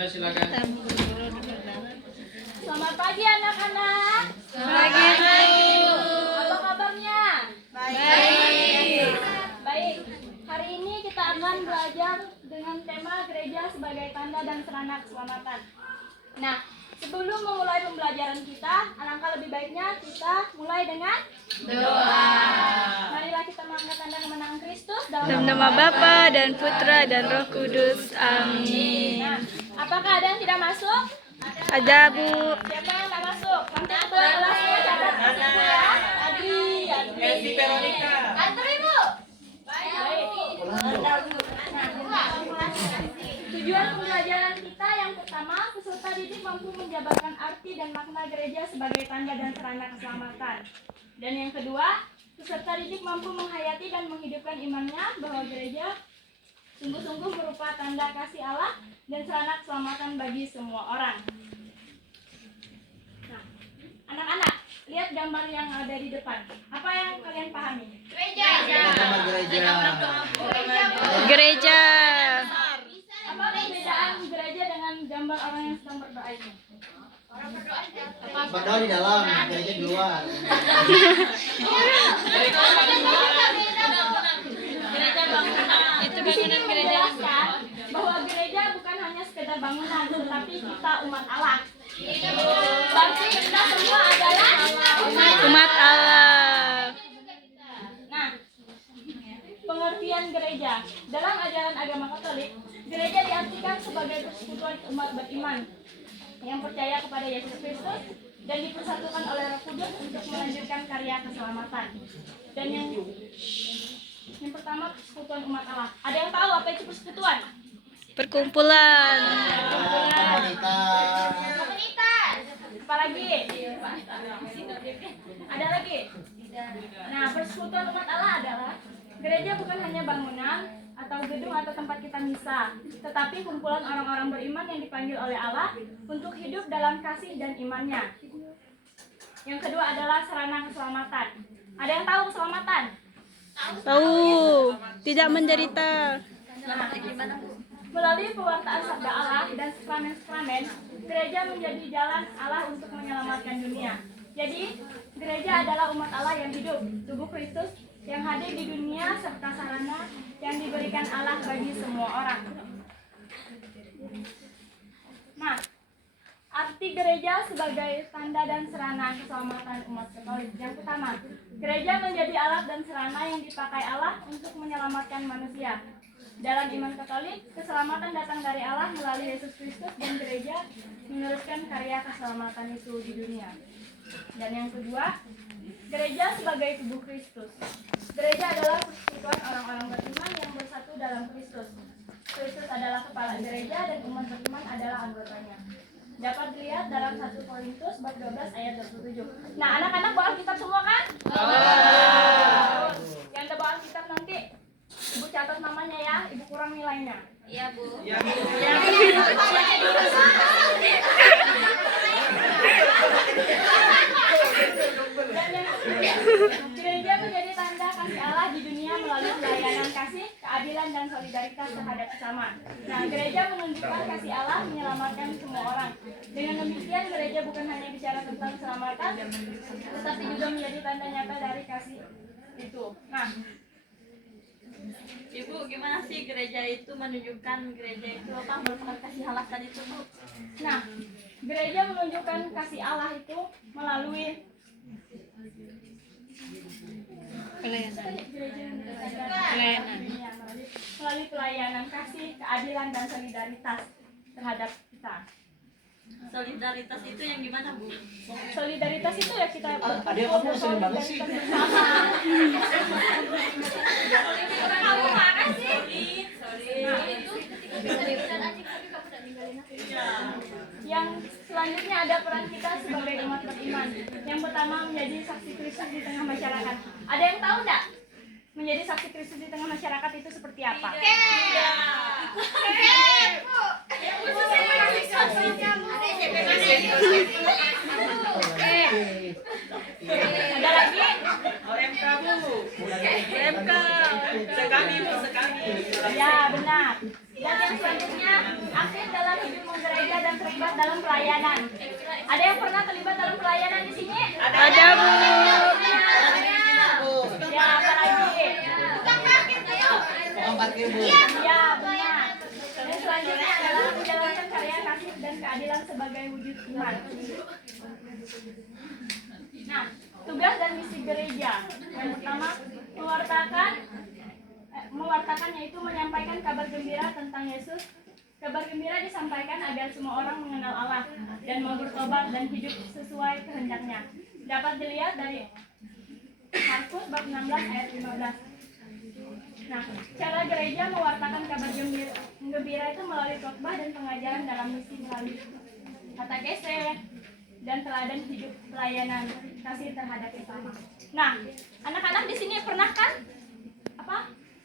Ya, silakan. Selamat pagi anak-anak. Pagi, Bu. Apa kabarnya? Baik. Baik. Hari ini kita akan belajar dengan tema gereja sebagai tanda dan serana keselamatan. Nah, sebelum memulai pembelajaran kita, alangkah lebih baiknya kita mulai dengan Doa. marilah kita mengangkat tanda kemenangan Kristus Dalam nama Bapa dan Putra dan Roh Kudus. Amin. Nah, apakah ada yang tidak masuk? Ada, Bu. Siapa yang tidak masuk? Nanti ketua kelasnya catat Bu ya. Adri. Veronica. Antri Bu. Baik. Tujuan pembelajaran kita yang pertama, peserta didik mampu menjabarkan arti dan makna gereja sebagai tanda dan sarana keselamatan. Dan yang kedua, peserta didik mampu menghayati dan menghidupkan imannya bahwa gereja sungguh-sungguh berupa tanda kasih Allah dan sarana keselamatan bagi semua orang. Nah, anak-anak, lihat gambar yang ada di depan. Apa yang kalian pahami? Gereja. Apa perbedaan gereja dengan gambar orang yang sedang berdoa ini? Berdoa di dalam, gereja di luar. Gereja bangunan. Itu bangunan gereja. Menjelaskan bahwa gereja bukan hanya sekedar bangunan, tetapi kita umat Allah. Berarti kita semua adalah Umat Allah. Nah, pengertian gereja dalam ajaran agama Katolik, gereja diartikan sebagai persekutuan umat beriman yang percaya kepada Yesus Kristus dan dipersatukan oleh Roh Kudus untuk melanjutkan karya keselamatan. Dan yang pertama, persekutuan umat Allah. Ada yang tahu apa itu persekutuan? Perkumpulan. Komunitas. Apa lagi? Ada lagi? Nah, persekutuan umat Allah adalah gereja bukan hanya bangunan atau gedung atau tempat kita misa, tetapi kumpulan orang-orang beriman yang dipanggil oleh Allah untuk hidup dalam kasih dan imannya. Yang kedua adalah sarana keselamatan. Ada yang tahu keselamatan? Tahu. Tidak menderita. Melalui pewartaan sabda Allah dan sakramen-sakramen, gereja menjadi jalan Allah untuk menyelamatkan dunia. Jadi, gereja adalah umat Allah yang hidup, tubuh Kristus yang hadir di dunia serta sarana yang diberikan Allah bagi semua orang. Nah, arti gereja sebagai tanda dan sarana keselamatan umat Katolik. Yang pertama, gereja menjadi alat dan sarana yang dipakai Allah untuk menyelamatkan manusia. Dalam iman Katolik, keselamatan datang dari Allah melalui Yesus Kristus dan gereja meneruskan karya keselamatan itu di dunia. Dan yang kedua, gereja sebagai tubuh Kristus. Gereja adalah persekutuan orang-orang beriman yang bersatu dalam Kristus. Kristus adalah kepala gereja dan umat beriman adalah anggotanya. Dapat dilihat dalam 1 Korintus bab 12 ayat 27. Nah, anak-anak bawa Alkitab semua kan? Yang ada bawa Alkitab nanti Ibu catat namanya ya, Ibu kurang nilainya. Iya, Bu. Gereja menjadi tanda kasih Allah di dunia melalui pelayanan kasih, keadilan dan solidaritas terhadap sesama. Nah, gereja menunjukkan kasih Allah menyelamatkan semua orang. Dengan demikian, gereja bukan hanya bicara tentang keselamatan, tetapi juga menjadi tanda nyata dari kasih itu. Nah, Ibu, gimana sih gereja itu menunjukkan gereja itu apa merupakan kasih Allah tadi itu, Bu? Nah, gereja menunjukkan kasih Allah itu melalui melalui pelayanan kasih, keadilan dan solidaritas terhadap kita. Solidaritas itu yang gimana, Bu? Solidaritas itu ya kita Ada yang kamu sering banget sih. Kamu mana sih? Yang selanjutnya ada peran kita sebagai umat beriman. Yang pertama menjadi saksi Kristus di tengah masyarakat. Ada yang tahu enggak? Menjadi saksi Kristus di tengah masyarakat itu seperti apa? Ada lagi? OMK, Bu. OMK. Sekami, Bu, sekami. Ya, benar. Dan yang selanjutnya aktif dalam hidup menggereja dalam pelayanan. Ada yang pernah terlibat dalam pelayanan di sini? Ada, Bu. Ya, apa lagi? Tukang parkir, Bu. Ya, benar. Dan selanjutnya adalah menjalankan karya kasih dan keadilan sebagai wujud iman. Nah, tugas dan misi gereja. Yang pertama, mewartakan yaitu menyampaikan kabar gembira tentang Yesus. Kabar gembira disampaikan agar semua orang mengenal Allah dan mau bertobat dan hidup sesuai kehendaknya. Dapat dilihat dari Markus bab 16 ayat 15. Nah, cara gereja mewartakan kabar gembira itu melalui khotbah dan pengajaran dalam misi melalui katekese dan teladan hidup pelayanan kasih terhadap sesama. Nah, anak-anak di sini pernah kan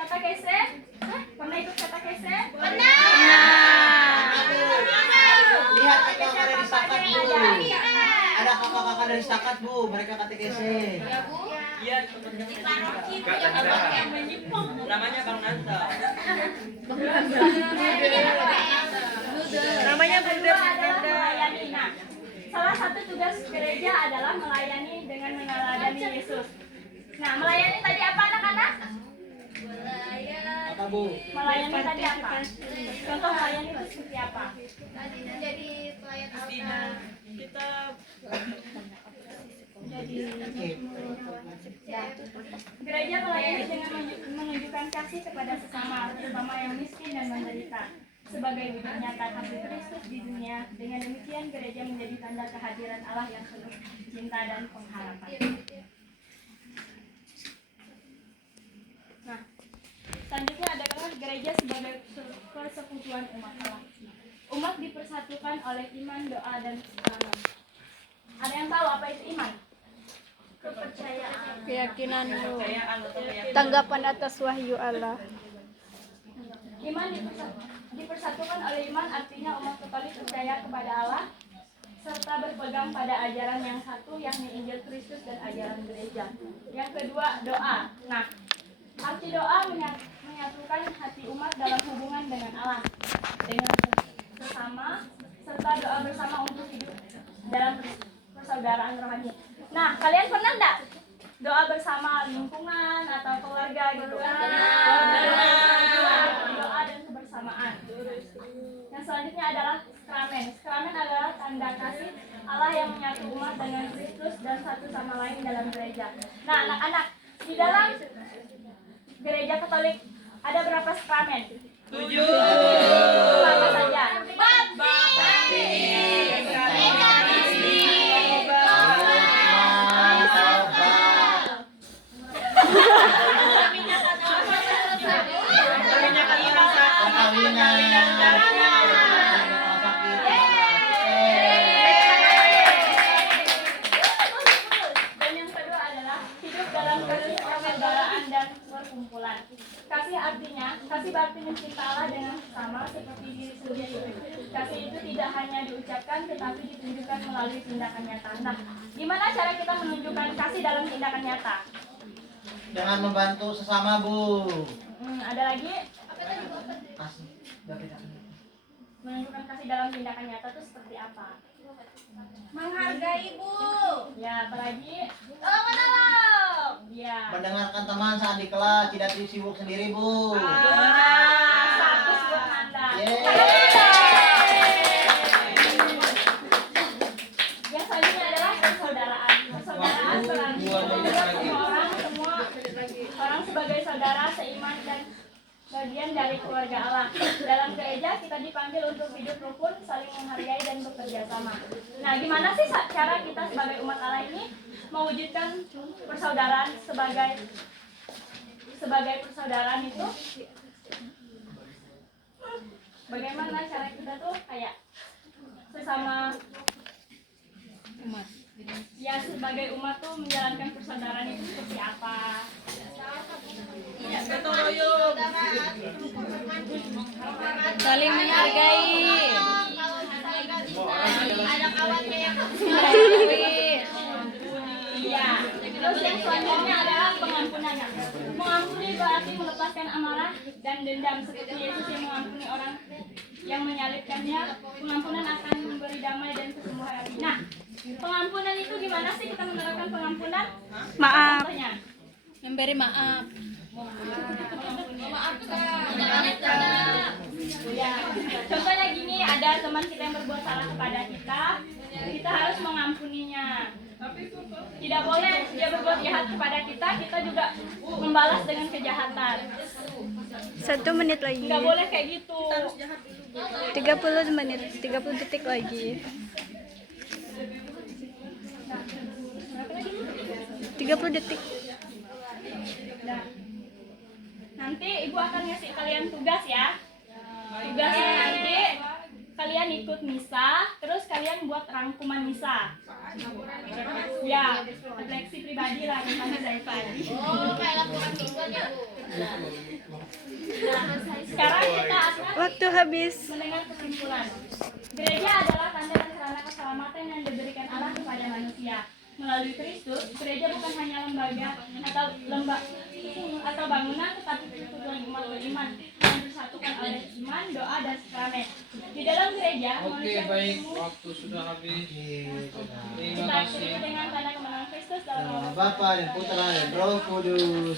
katekese? Pernah ikut katekese? Pernah. Lihat kakak-kakak dari Stakat, Bu. Ada kakak-kakak dari Stakat, Bu. Mereka katekese. Iya, yang menyimpang. Namanya Bang Nanta. Namanya Bunda Adalah melayani. Nah, salah satu tugas gereja adalah melayani dengan meneladani Yesus. Nah, melayani tadi apa anak-anak? Apa, Bu? Melayani tadi apa? Contoh melayani itu seperti apa? Jadi pelayan Pastinya kita Gereja melayani dengan menunjukkan kasih kepada sesama, terutama yang miskin dan menderita. Sebagai wujud nyata kasih Kristus di dunia, dengan demikian gereja menjadi tanda kehadiran Allah yang penuh cinta dan pengharapan. Nah, selanjutnya adalah gereja sebagai persekutuan umat Allah. Umat dipersatukan oleh iman, doa, dan keselamatan. Ada yang tahu apa itu iman? kepercayaan. Keyakinanmu. kepercayaan atau keyakinan. Tanggapan atas wahyu Allah. Iman dipersatukan oleh iman artinya umat Katolik percaya kepada Allah serta berpegang pada ajaran yang satu yakni Injil Kristus dan ajaran gereja. Yang kedua, doa. Nah, arti doa menyatukan hati umat dalam hubungan dengan Allah, dengan sesama, serta doa bersama untuk hidup dalam persaudaraan rohani. Nah, kalian pernah enggak doa bersama lingkungan atau keluarga gitu? Doa dan kebersamaan. Yang selanjutnya adalah sakramen. Sakramen adalah tanda kasih Allah yang menyatu umat dengan Kristus dan satu sama lain dalam gereja. Nah, anak-anak, di dalam gereja Katolik ada berapa sakramen? 7. Apa saja? Dan yang kedua adalah hidup dalam kasih persaudaraan dan perkumpulan. Kasih artinya, kasih berarti cinta Allah dengan sesama seperti diri sendiri. Kasih itu tidak hanya diucapkan tetapi ditunjukkan melalui tindakan nyata. Nah, gimana cara kita menunjukkan kasih dalam tindakan nyata? Dengan membantu sesama, Bu. Ada lagi? Kasih. Menunjukkan kasih dalam tindakan nyata itu seperti apa? Menghargai, Bu. Ya, apa lagi? Tolong-menolong. Ya. Mendengarkan teman saat di kelas, tidak sibuk sendiri, Bu. Satu buat Anda. Yang selanjutnya adalah persaudaraan. Persaudaraan berarti menganggap semua orang sebagai saudara seiman dan bagian dari keluarga Allah. Dalam gereja kita dipanggil untuk hidup rukun, saling menghargai dan bekerja sama. Nah, gimana sih cara kita sebagai umat Allah ini mewujudkan persaudaraan sebagai persaudaraan itu? Bagaimana cara kita tuh kayak sesama umat? Ya, sebagai umat tuh menjalankan persaudaraan itu seperti apa? Gotong royong. Saling menghargai. Ada kawannya yang Iya. Terus yang selanjutnya adalah pengampunan. Mengampuni berarti melepaskan amarah dan dendam seperti Yesus yang mengampuni orang yang menyalibkannya. Pengampunan akan memberi Nah, pengampunan itu gimana sih kita menerapkan pengampunan? Maaf. Contohnya. Memberi maaf. Ya, contohnya gini, ada teman kita yang berbuat salah kepada kita, kita harus mengampuninya. Tidak boleh dia berbuat jahat kepada kita, kita juga membalas dengan kejahatan. 1 menit lagi. Nggak boleh kayak gitu. 30 menit, 30 detik lagi. 30 detik. Nah, nanti ibu akan ngasih kalian tugas ya. Tugasnya nanti kalian ikut misa, terus kalian buat rangkuman misa. Ya, refleksi pribadi lah misalnya dari pagi. Sekarang kita akan Waktu habis. mendengar kesimpulan. Gereja adalah tanda dan sarana keselamatan yang diberikan Allah kepada manusia. Melalui Kristus, gereja bukan hanya lembaga atau bangunan, tetapi persekutuan umat beriman yang disatukan oleh iman, doa, dan sakramen. Di dalam gereja, manusia bertemu Waktu sudah habis. Terima kita kasih. dengan tanda kemenangan Kristus dalam Bapa dan Putra dan Roh Kudus.